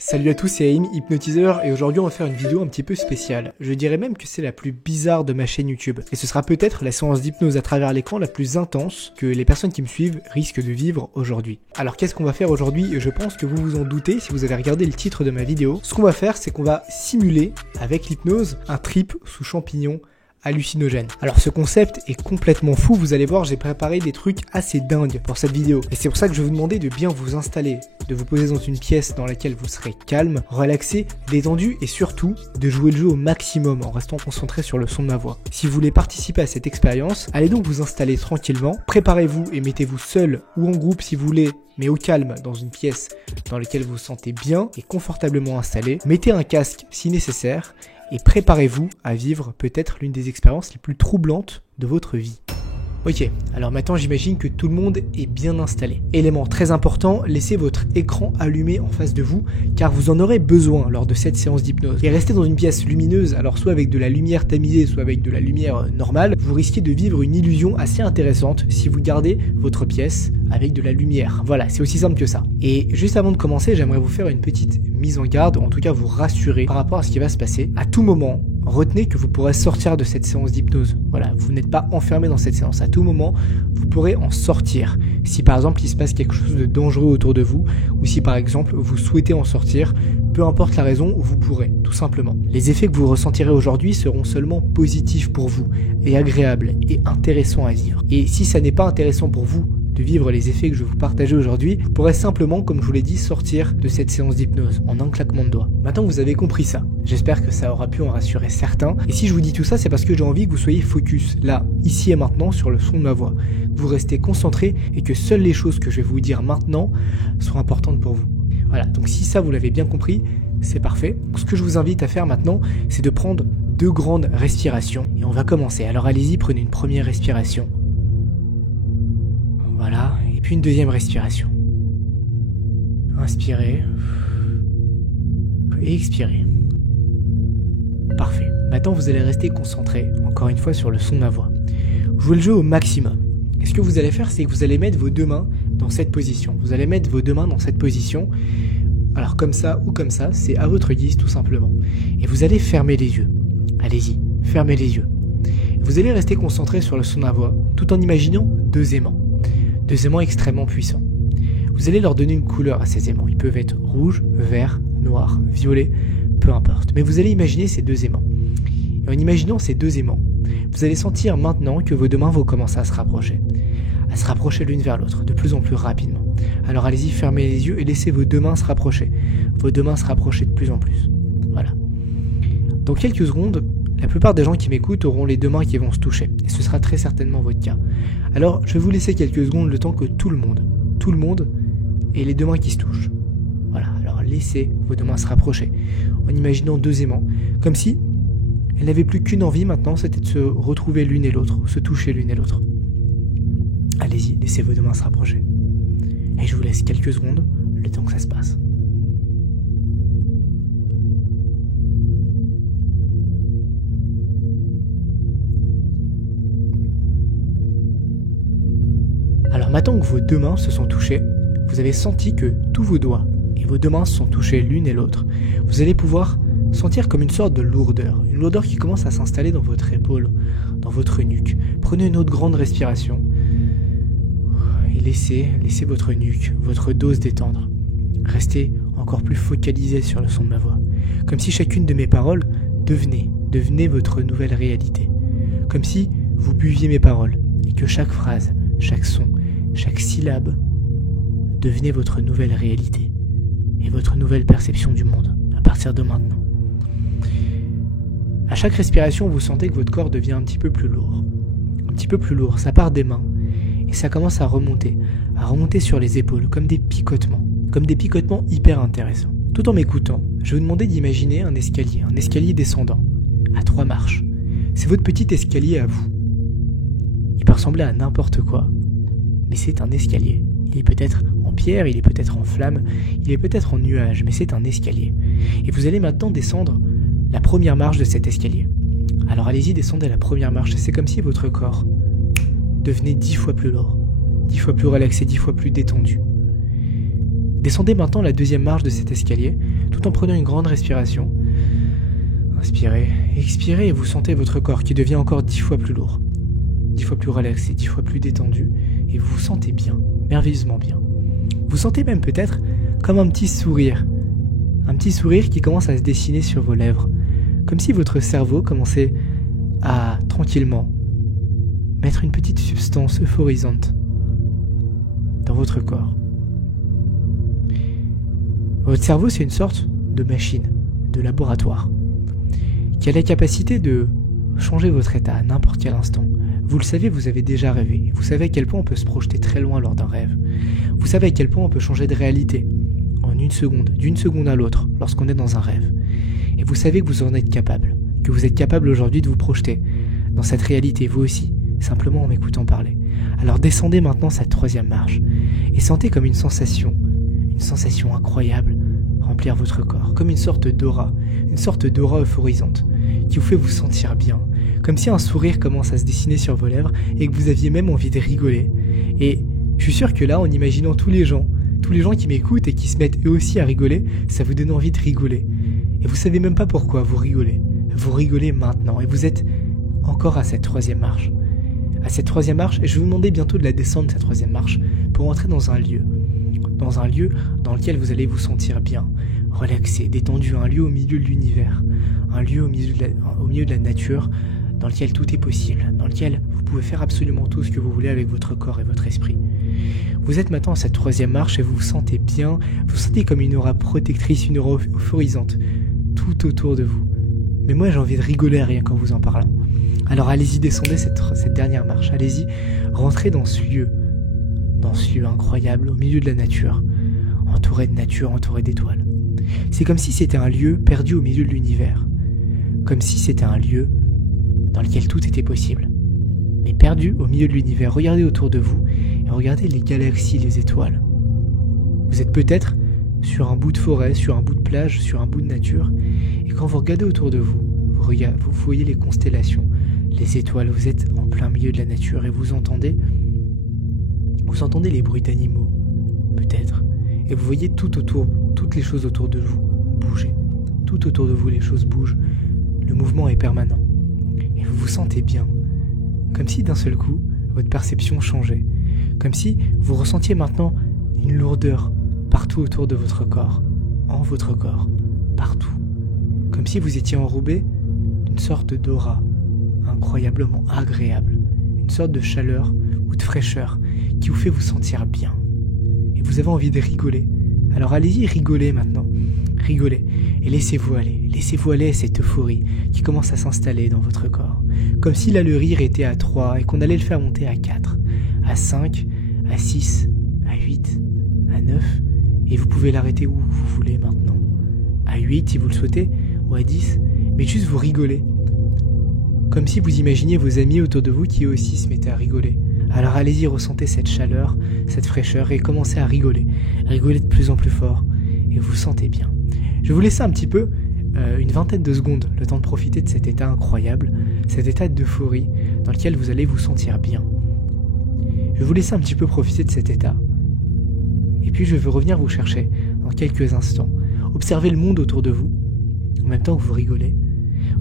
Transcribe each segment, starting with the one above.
Salut à tous, c'est Aim, hypnotiseur, et aujourd'hui on va faire une vidéo un petit peu spéciale. Je dirais même que c'est la plus bizarre de ma chaîne YouTube. Et ce sera peut-être la séance d'hypnose à travers l'écran la plus intense que les personnes qui me suivent risquent de vivre aujourd'hui. Alors qu'est-ce qu'on va faire aujourd'hui? Je pense que vous vous en doutez si vous avez regardé le titre de ma vidéo. Ce qu'on va faire, c'est qu'on va simuler, avec l'hypnose, un trip sous champignons hallucinogène. Alors ce concept est complètement fou, vous allez voir, j'ai préparé des trucs assez dingues pour cette vidéo. Et c'est pour ça que je vais vous demander de bien vous installer, de vous poser dans une pièce dans laquelle vous serez calme, relaxé, détendu et surtout de jouer le jeu au maximum en restant concentré sur le son de ma voix. Si vous voulez participer à cette expérience, allez donc vous installer tranquillement, préparez-vous et mettez-vous seul ou en groupe si vous voulez, mais au calme dans une pièce dans laquelle vous vous sentez bien et confortablement installé. Mettez un casque si nécessaire et préparez-vous à vivre peut-être l'une des expériences les plus troublantes de votre vie. Ok, alors maintenant j'imagine que tout le monde est bien installé. Élément très important, laissez votre écran allumé en face de vous car vous en aurez besoin lors de cette séance d'hypnose. Et restez dans une pièce lumineuse, alors soit avec de la lumière tamisée, soit avec de la lumière normale, vous risquez de vivre une illusion assez intéressante si vous gardez votre pièce avec de la lumière. Voilà, c'est aussi simple que ça. Et juste avant de commencer, j'aimerais vous faire une petite mise en garde, ou en tout cas vous rassurer par rapport à ce qui va se passer. À tout moment, retenez que vous pourrez sortir de cette séance d'hypnose. Voilà, vous n'êtes pas enfermé dans cette séance. À tout moment, vous pourrez en sortir. Si par exemple il se passe quelque chose de dangereux autour de vous, ou si par exemple vous souhaitez en sortir, peu importe la raison, vous pourrez, tout simplement. Les effets que vous ressentirez aujourd'hui seront seulement positifs pour vous, et agréables, et intéressants à vivre. Et si ça n'est pas intéressant pour vous de vivre les effets que je vais vous partager aujourd'hui, vous pourrez simplement, comme je vous l'ai dit, sortir de cette séance d'hypnose en un claquement de doigts. Maintenant que vous avez compris ça, j'espère que ça aura pu en rassurer certains. Et si je vous dis tout ça, c'est parce que j'ai envie que vous soyez focus, là, ici et maintenant, sur le son de ma voix. Que vous restez concentré et que seules les choses que je vais vous dire maintenant sont importantes pour vous. Voilà, donc si ça vous l'avez bien compris, c'est parfait. Ce que je vous invite à faire maintenant, c'est de prendre 2 grandes respirations. Et on va commencer. Alors allez-y, prenez une première respiration. Voilà, et puis une deuxième respiration. Inspirez. Et expirez. Parfait. Maintenant, vous allez rester concentré, encore une fois, sur le son de ma voix. Jouez le jeu au maximum. Et ce que vous allez faire, c'est que vous allez mettre vos 2 mains dans cette position. Vous allez mettre vos 2 mains dans cette position. Alors comme ça ou comme ça, c'est à votre guise tout simplement. Et vous allez fermer les yeux. Allez-y, fermez les yeux. Vous allez rester concentré sur le son de ma voix, tout en imaginant 2 aimants. 2 aimants extrêmement puissants. Vous allez leur donner une couleur à ces aimants. Ils peuvent être rouge, vert, noir, violet, peu importe. Mais vous allez imaginer ces 2 aimants. Et en imaginant ces 2 aimants, vous allez sentir maintenant que vos 2 mains vont commencer à se rapprocher l'une vers l'autre, de plus en plus rapidement. Alors allez-y, fermez les yeux et laissez vos 2 mains se rapprocher. Vos 2 mains se rapprocher de plus en plus. Voilà. Dans quelques secondes, la plupart des gens qui m'écoutent auront les 2 mains qui vont se toucher. Et ce sera très certainement votre cas. Alors, je vais vous laisser quelques secondes le temps que tout le monde ait les 2 mains qui se touchent. Voilà, alors laissez vos 2 mains se rapprocher. En imaginant 2 aimants, comme si elles n'avaient plus qu'une envie maintenant, c'était de se retrouver l'une et l'autre, se toucher l'une et l'autre. Allez-y, laissez vos 2 mains se rapprocher. Et je vous laisse quelques secondes, le temps que ça se passe. Alors maintenant que vos 2 mains se sont touchées, vous avez senti que tous vos doigts et vos 2 mains se sont touchés l'une et l'autre. Vous allez pouvoir sentir comme une sorte de lourdeur, une lourdeur qui commence à s'installer dans votre épaule, dans votre nuque. Prenez une autre grande respiration et laissez votre nuque, votre dos se détendre. Restez encore plus focalisé sur le son de ma voix, comme si chacune de mes paroles devenait votre nouvelle réalité. Comme si vous buviez mes paroles et que chaque phrase, chaque son, chaque syllabe devenait votre nouvelle réalité et votre nouvelle perception du monde à partir de maintenant. À chaque respiration, vous sentez que votre corps devient un petit peu plus lourd, ça part des mains et ça commence à remonter sur les épaules comme des picotements hyper intéressants. Tout en m'écoutant, je vais vous demander d'imaginer un escalier descendant à 3 marches. C'est votre petit escalier à vous. Il peut ressembler à n'importe quoi, mais c'est un escalier. Il est peut-être en pierre, il est peut-être en flamme, il est peut-être en nuage, mais c'est un escalier. Et vous allez maintenant descendre la première marche de cet escalier. Alors allez-y, descendez la première marche. C'est comme si votre corps devenait 10 fois plus lourd, 10 fois plus relaxé, 10 fois plus détendu. Descendez maintenant la 2e marche de cet escalier, tout tout en prenant une grande respiration. Inspirez, expirez et vous sentez votre corps qui devient encore 10 fois plus lourd, 10 fois plus relaxé, 10 fois plus détendu, et vous vous sentez bien, merveilleusement bien. Vous sentez même peut-être comme un petit sourire qui commence à se dessiner sur vos lèvres, comme si votre cerveau commençait à tranquillement mettre une petite substance euphorisante dans votre corps. Votre cerveau, c'est une sorte de machine, de laboratoire, qui a la capacité de changer votre état à n'importe quel instant. Vous le savez, vous avez déjà rêvé. Vous savez à quel point on peut se projeter très loin lors d'un rêve. Vous savez à quel point on peut changer de réalité en une seconde, d'une seconde à l'autre, lorsqu'on est dans un rêve. Et vous savez que vous en êtes capable, que vous êtes capable aujourd'hui de vous projeter dans cette réalité, vous aussi, simplement en m'écoutant parler. Alors descendez maintenant cette 3e marche et sentez comme une sensation incroyable remplir votre corps, comme une sorte d'aura euphorisante qui vous fait vous sentir bien, comme si un sourire commence à se dessiner sur vos lèvres et que vous aviez même envie de rigoler. Et je suis sûr que là, en imaginant tous les gens qui m'écoutent et qui se mettent eux aussi à rigoler, ça vous donne envie de rigoler. Et vous savez même pas pourquoi vous rigolez. Vous rigolez maintenant et vous êtes encore à cette 3e marche. À cette 3e marche, et je vais vous demander bientôt de la descendre, cette 3e marche, pour entrer dans un lieu dans lequel vous allez vous sentir bien, relaxé, détendu, un lieu au milieu de l'univers, un lieu au milieu de la nature, dans lequel tout est possible, dans lequel vous pouvez faire absolument tout ce que vous voulez avec votre corps et votre esprit. Vous êtes maintenant à cette 3e marche et vous vous sentez bien, vous sentez comme une aura protectrice, une aura euphorisante, tout autour de vous. Mais moi j'ai envie de rigoler rien qu'en vous en parlant. Alors allez-y, descendez cette dernière marche, allez-y, rentrez dans ce lieu incroyable, au milieu de la nature, entouré de nature, entouré d'étoiles. C'est comme si c'était un lieu perdu au milieu de l'univers, comme si c'était un lieu dans lequel tout était possible, mais perdu au milieu de l'univers. Regardez autour de vous et regardez les galaxies, les étoiles. Vous êtes peut-être sur un bout de forêt, sur un bout de plage, sur un bout de nature, et quand vous regardez autour de vous, vous voyez les constellations, les étoiles, vous êtes en plein milieu de la nature et vous entendez les bruits d'animaux, peut-être, et vous voyez toutes les choses autour de vous bouger. Tout autour de vous, les choses bougent, le mouvement est permanent, et vous vous sentez bien, comme si d'un seul coup, votre perception changeait, comme si vous ressentiez maintenant une lourdeur partout autour de votre corps, en votre corps, partout, comme si vous étiez enrobé d'une sorte d'aura incroyablement agréable, une sorte de chaleur ou de fraîcheur qui vous fait vous sentir bien. Et vous avez envie de rigoler. Alors allez-y, rigolez maintenant. Rigolez et laissez-vous aller à cette euphorie qui commence à s'installer dans votre corps. Comme si là le rire était à 3 et qu'on allait le faire monter à 4, à 5, à 6, à 8, à 9. Et vous pouvez l'arrêter où vous voulez maintenant. À 8 si vous le souhaitez, ou à 10, mais juste vous rigolez. Comme si vous imaginiez vos amis autour de vous qui eux aussi se mettaient à rigoler. Alors allez-y, ressentez cette chaleur, cette fraîcheur et commencez à rigoler. Rigolez de plus en plus fort et vous vous sentez bien. Je vais vous laisser un petit peu, une vingtaine de secondes, le temps de profiter de cet état incroyable, cet état d'euphorie dans lequel vous allez vous sentir bien. Je vais vous laisser un petit peu profiter de cet état. Et puis je vais revenir vous chercher dans quelques instants. Observez le monde autour de vous, en même temps que vous rigolez.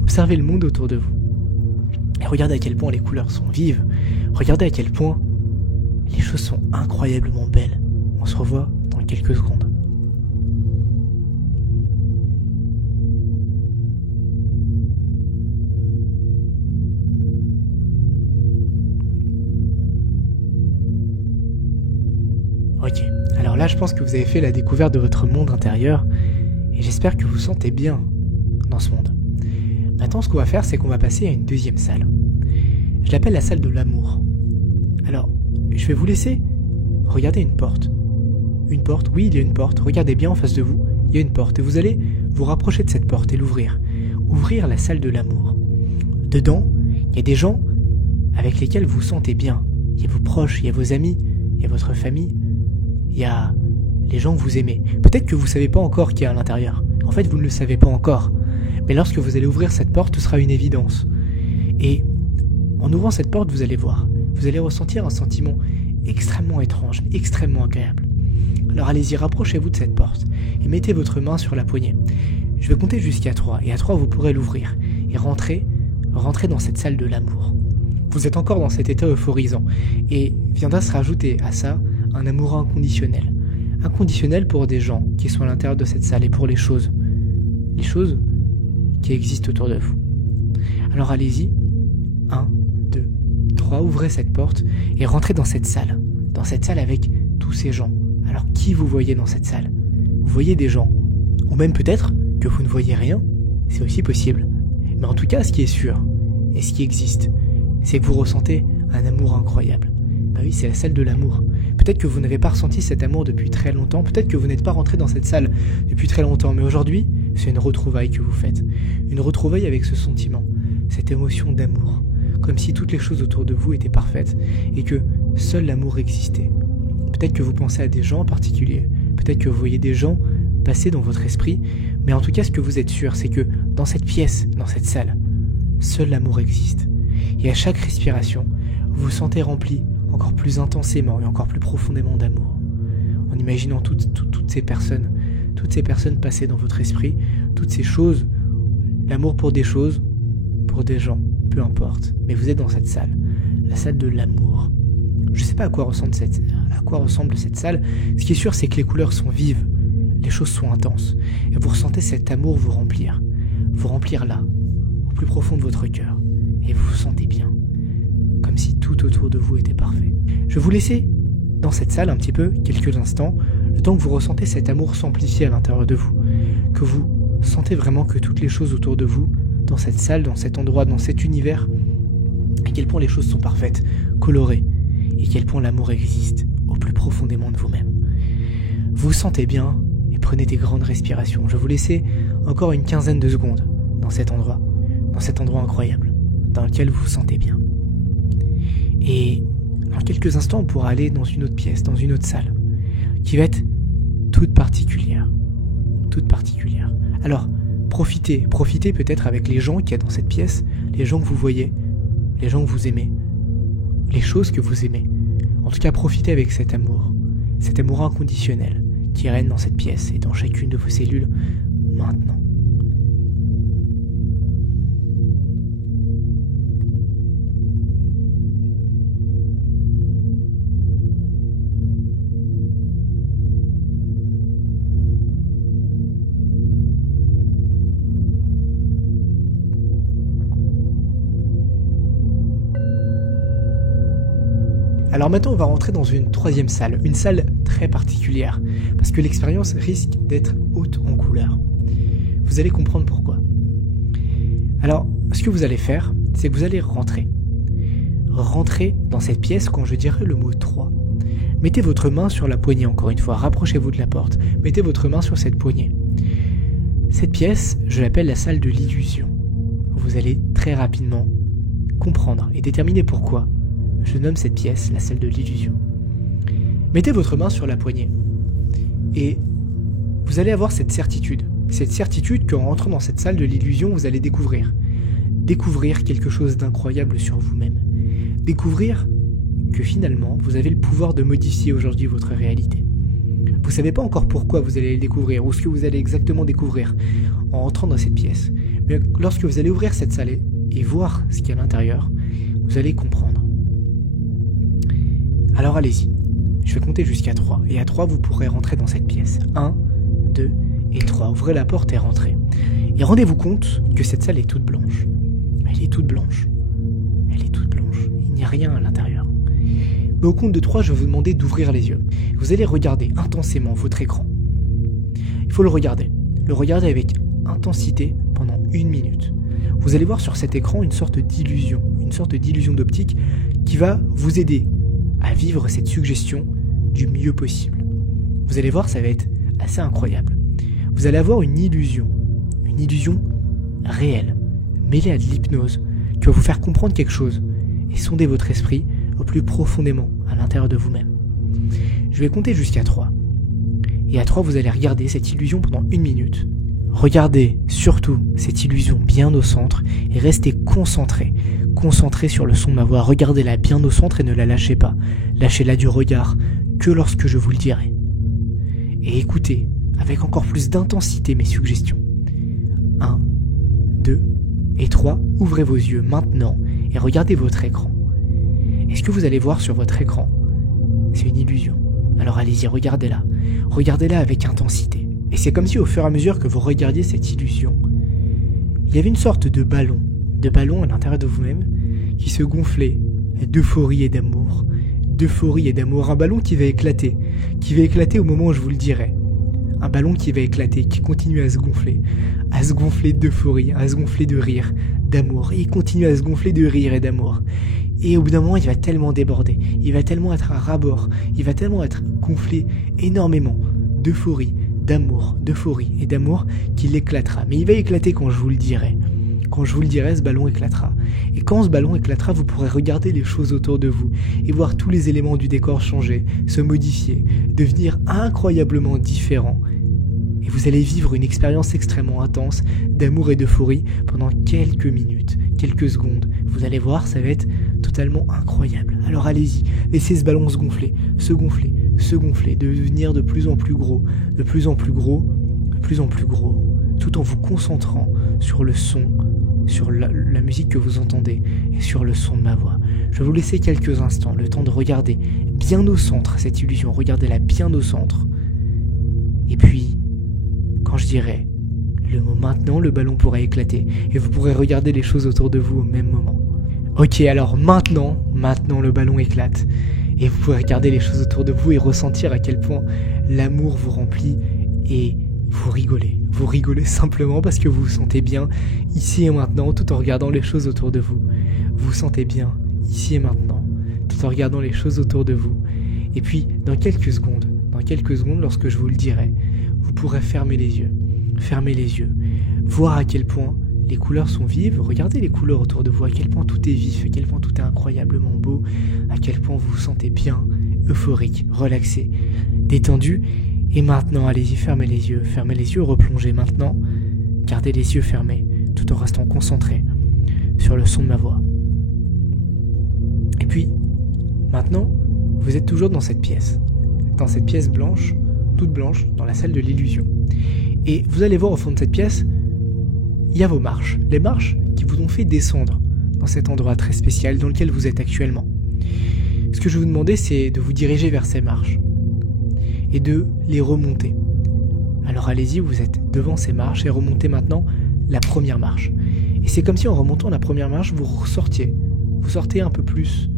Observez le monde autour de vous. Et regardez à quel point les couleurs sont vives. Regardez à quel point les choses sont incroyablement belles. On se revoit dans quelques secondes. Ok, alors là je pense que vous avez fait la découverte de votre monde intérieur et j'espère que vous vous sentez bien dans ce monde. Maintenant ce qu'on va faire c'est qu'on va passer à une deuxième salle. Je l'appelle la salle de l'amour. Alors, je vais vous laisser regarder une porte. Une porte, oui il y a une porte, regardez bien en face de vous, il y a une porte et vous allez vous rapprocher de cette porte et l'ouvrir. Ouvrir la salle de l'amour. Dedans, il y a des gens avec lesquels vous vous sentez bien. Il y a vos proches, il y a vos amis, il y a votre famille. Il y a les gens que vous aimez. Peut-être que vous ne savez pas encore qui est à l'intérieur. En fait, vous ne le savez pas encore. Mais lorsque vous allez ouvrir cette porte, ce sera une évidence. Et en ouvrant cette porte, vous allez voir. Vous allez ressentir un sentiment extrêmement étrange, extrêmement agréable. Alors allez-y, rapprochez-vous de cette porte et mettez votre main sur la poignée. Je vais compter jusqu'à 3 et à 3 vous pourrez l'ouvrir et rentrer dans cette salle de l'amour. Vous êtes encore dans cet état euphorisant et viendra se rajouter à ça un amour inconditionnel. Inconditionnel pour des gens qui sont à l'intérieur de cette salle et pour les choses qui existent autour de vous. Alors allez-y, 1, 2, 3, ouvrez cette porte et rentrez dans cette salle avec tous ces gens. Alors qui vous voyez dans cette salle? Vous voyez des gens, ou même peut-être que vous ne voyez rien, c'est aussi possible. Mais en tout cas, ce qui est sûr, et ce qui existe, c'est que vous ressentez un amour incroyable. Bah oui, c'est la salle de l'amour. Peut-être que vous n'avez pas ressenti cet amour depuis très longtemps, peut-être que vous n'êtes pas rentré dans cette salle depuis très longtemps, mais aujourd'hui, c'est une retrouvaille que vous faites. Une retrouvaille avec ce sentiment, cette émotion d'amour, comme si toutes les choses autour de vous étaient parfaites et que seul l'amour existait. Peut-être que vous pensez à des gens en particulier, peut-être que vous voyez des gens passer dans votre esprit, mais en tout cas, ce que vous êtes sûr, c'est que dans cette pièce, dans cette salle, seul l'amour existe. Et à chaque respiration, vous vous sentez rempli encore plus intensément et encore plus profondément d'amour. En imaginant toutes ces personnes passer dans votre esprit, toutes ces choses, l'amour pour des choses, pour des gens, peu importe. Mais vous êtes dans cette salle, la salle de l'amour. Je ne sais pas à quoi ressemble cette salle. Ce qui est sûr, c'est que les couleurs sont vives, les choses sont intenses, et vous ressentez cet amour vous remplir là, au plus profond de votre cœur, et vous vous sentez bien, comme si tout autour de vous était parfait. Je vais vous laisser dans cette salle un petit peu, quelques instants, le temps que vous ressentez cet amour s'amplifier à l'intérieur de vous, que vous sentez vraiment que toutes les choses autour de vous, dans cette salle, dans cet endroit, dans cet univers, à quel point les choses sont parfaites, colorées, et quel point l'amour existe au plus profondément de vous-même. Vous vous sentez bien et prenez des grandes respirations. Je vais vous laisser encore une quinzaine de secondes dans cet endroit incroyable, dans lequel vous vous sentez bien. Et dans quelques instants, on pourra aller dans une autre pièce, dans une autre salle, qui va être toute particulière. Alors, profitez peut-être avec les gens qu'il y a dans cette pièce, les gens que vous voyez, les gens que vous aimez, les choses que vous aimez. En tout cas, profitez avec cet amour inconditionnel qui règne dans cette pièce et dans chacune de vos cellules maintenant. Alors maintenant, on va rentrer dans une troisième salle, une salle très particulière, parce que l'expérience risque d'être haute en couleurs. Vous allez comprendre pourquoi. Alors, ce que vous allez faire, c'est que vous allez rentrer dans cette pièce quand je dirai le mot 3. Mettez votre main sur la poignée encore une fois, rapprochez-vous de la porte, mettez votre main sur cette poignée. Cette pièce, je l'appelle la salle de l'illusion. Vous allez très rapidement comprendre et déterminer pourquoi je nomme cette pièce la salle de l'illusion. Mettez votre main sur la poignée et vous allez avoir cette certitude qu'en rentrant dans cette salle de l'illusion, vous allez découvrir quelque chose d'incroyable sur vous-même. Découvrir que finalement, vous avez le pouvoir de modifier aujourd'hui votre réalité. Vous ne savez pas encore pourquoi vous allez le découvrir ou ce que vous allez exactement découvrir en rentrant dans cette pièce. Mais lorsque vous allez ouvrir cette salle et voir ce qu'il y a à l'intérieur, vous allez comprendre. Alors allez-y, je vais compter jusqu'à 3, et à 3 vous pourrez rentrer dans cette pièce. 1, 2 et 3, ouvrez la porte et rentrez. Et rendez-vous compte que cette salle est toute blanche. Elle est toute blanche. Il n'y a rien à l'intérieur. Mais au compte de 3, je vais vous demander d'ouvrir les yeux. Vous allez regarder intensément votre écran. Il faut le regarder avec intensité pendant 1 minute. Vous allez voir sur cet écran une sorte d'illusion d'optique qui va vous aider à vivre cette suggestion du mieux possible. Vous allez voir, ça va être assez incroyable. Vous allez avoir une illusion réelle, mêlée à de l'hypnose, qui va vous faire comprendre quelque chose et sonder votre esprit au plus profondément à l'intérieur de vous-même. Je vais compter jusqu'à 3. Et à 3, vous allez regarder cette illusion pendant 1 minute. Regardez surtout cette illusion bien au centre et restez concentré sur le son de ma voix. Regardez-la bien au centre et ne la lâchez pas. Lâchez-la du regard que lorsque je vous le dirai. et écoutez avec encore plus d'intensité mes suggestions. 1, 2 et 3, ouvrez vos yeux maintenant et regardez votre écran. Est-ce que vous allez voir sur votre écran? C'est une illusion. Alors allez-y, regardez-la. Regardez-la avec intensité. Et c'est comme si au fur et à mesure que vous regardiez cette illusion, il y avait une sorte de ballon à l'intérieur de vous-même qui se gonflait d'euphorie et d'amour. D'euphorie et d'amour. Un ballon qui va éclater au moment où je vous le dirai. Un ballon qui va éclater, qui continue à se gonfler d'euphorie, à se gonfler de rire, d'amour. Et il continue à se gonfler de rire et d'amour. Et au bout d'un moment, il va tellement déborder, il va tellement être à ras-bord, il va tellement être gonflé énormément d'euphorie, d'amour, qu'il éclatera. Mais il va éclater quand je vous le dirai. Quand je vous le dirai, ce ballon éclatera. Et quand ce ballon éclatera, vous pourrez regarder les choses autour de vous et voir tous les éléments du décor changer, se modifier, devenir incroyablement différents. Et vous allez vivre une expérience extrêmement intense d'amour et d'euphorie pendant quelques minutes, quelques secondes. Vous allez voir, ça va être totalement incroyable. Alors allez-y, laissez ce ballon se gonfler, devenir de plus en plus gros, tout en vous concentrant sur le son, sur la musique que vous entendez et sur le son de ma voix. Je vais vous laisser quelques instants, le temps de regarder bien au centre cette illusion, regardez-la bien au centre. Et puis, quand je dirai le mot maintenant, le ballon pourra éclater et vous pourrez regarder les choses autour de vous au même moment. Ok, alors maintenant le ballon éclate et vous pourrez regarder les choses autour de vous et ressentir à quel point l'amour vous remplit et vous rigolez. Vous rigolez simplement parce que vous vous sentez bien ici et maintenant tout en regardant les choses autour de vous. Vous vous sentez bien ici et maintenant tout en regardant les choses autour de vous. Et puis, dans quelques secondes, lorsque je vous le dirai, vous pourrez fermer les yeux, voir à quel point les couleurs sont vives, regardez les couleurs autour de vous, à quel point tout est vif, à quel point tout est incroyablement beau, à quel point vous vous sentez bien, euphorique, relaxé, détendu. Et maintenant, allez-y, fermez les yeux, replongez maintenant, gardez les yeux fermés, tout en restant concentré sur le son de ma voix. Et puis, maintenant, vous êtes toujours dans cette pièce blanche, toute blanche, dans la salle de l'illusion. Et vous allez voir au fond de cette pièce, il y a vos marches, les marches qui vous ont fait descendre dans cet endroit très spécial dans lequel vous êtes actuellement. Ce que je vais vous demander, c'est de vous diriger vers ces marches et de les remonter. Alors allez-y, vous êtes devant ces marches et remontez maintenant la première marche. Et c'est comme si en remontant la première marche, vous sortez un peu plus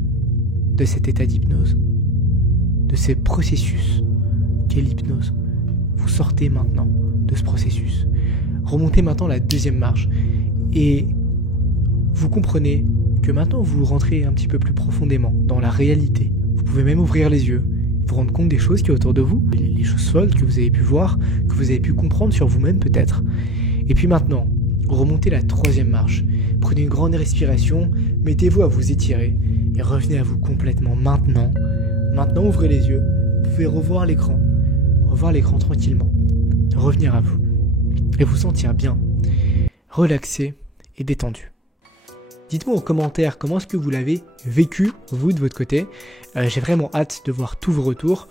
de cet état d'hypnose, de ce processus qu'est l'hypnose. Vous sortez maintenant de ce processus. Remontez maintenant la deuxième marche et vous comprenez que maintenant vous rentrez un petit peu plus profondément dans la réalité. Vous pouvez même ouvrir les yeux, vous rendre compte des choses qui sont autour de vous, les choses folles que vous avez pu voir, que vous avez pu comprendre sur vous-même peut-être. Et puis maintenant, remontez la troisième marche. Prenez une grande respiration, mettez-vous à vous étirer et revenez à vous complètement maintenant. Maintenant, ouvrez les yeux, vous pouvez revoir l'écran tranquillement, revenir à vous et vous sentir bien, relaxé et détendu. Dites-moi en commentaire comment est-ce que vous l'avez vécu, vous de votre côté. J'ai vraiment hâte de voir tous vos retours.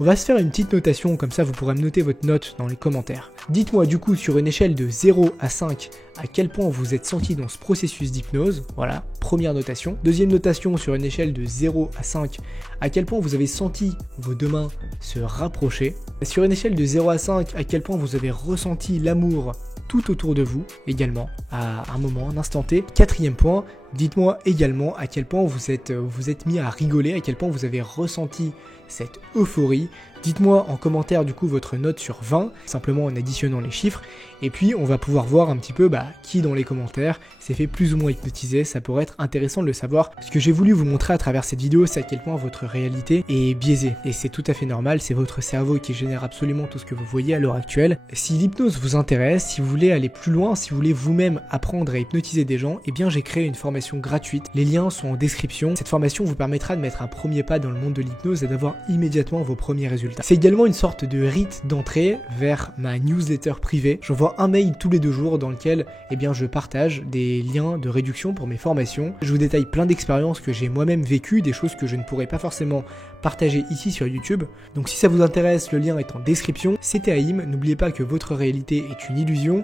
On va se faire une petite notation, comme ça vous pourrez me noter votre note dans les commentaires. Dites-moi du coup sur une échelle de 0 à 5 à quel point vous êtes senti dans ce processus d'hypnose. Voilà, première notation. Deuxième notation sur une échelle de 0 à 5 à quel point vous avez senti vos deux mains se rapprocher. Sur une échelle de 0 à 5 à quel point vous avez ressenti l'amour tout autour de vous également à un moment, un instant T. Quatrième point, dites-moi également à quel point vous êtes mis à rigoler, à quel point vous avez ressenti cette euphorie. Dites-moi en commentaire du coup votre note sur 20, simplement en additionnant les chiffres, et puis on va pouvoir voir un petit peu qui dans les commentaires s'est fait plus ou moins hypnotiser. Ça pourrait être intéressant de le savoir. Ce que j'ai voulu vous montrer à travers cette vidéo, c'est à quel point votre réalité est biaisée, et c'est tout à fait normal, c'est votre cerveau qui génère absolument tout ce que vous voyez à l'heure actuelle. Si l'hypnose vous intéresse, si vous voulez aller plus loin, si vous voulez vous-même apprendre à hypnotiser des gens, eh bien j'ai créé une formation formation gratuite. Les liens sont en description. Cette formation vous permettra de mettre un premier pas dans le monde de l'hypnose et d'avoir immédiatement vos premiers résultats. C'est également une sorte de rite d'entrée vers ma newsletter privée. J'envoie un mail tous les 2 jours dans lequel je partage des liens de réduction pour mes formations. Je vous détaille plein d'expériences que j'ai moi-même vécues, des choses que je ne pourrais pas forcément partager ici sur YouTube. Donc si ça vous intéresse, le lien est en description. C'était Haïm, n'oubliez pas que votre réalité est une illusion.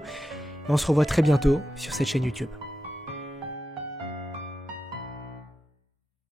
Et on se revoit très bientôt sur cette chaîne YouTube.